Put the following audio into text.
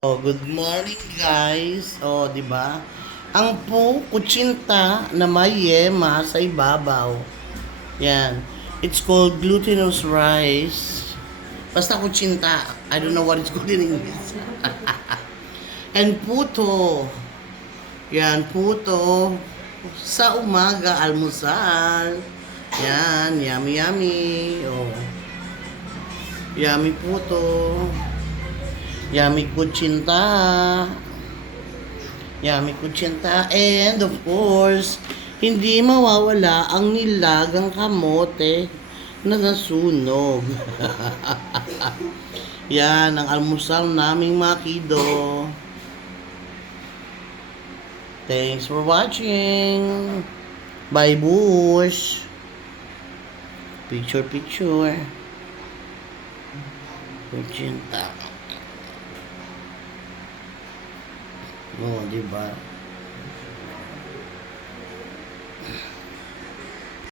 Oh, good morning guys. Oh, 'di ba? Ang po kutsinta na may yema sa ibabaw. Yan. It's called glutinous rice. Basta kutsinta. I don't know what it's called in English. And puto. Yan, puto. Sa umaga, almusal. Yan, yummy yummy. Oh. Yummy puto. Yummy kutsinta. Yummy kutsinta. And of course, hindi mawawala ang nilagang kamote na nasunog. Yan ang almusal naming makido. Thanks for watching. Bye, Bush. Picture, picture. Kutsinta. Oo, oh, di ba?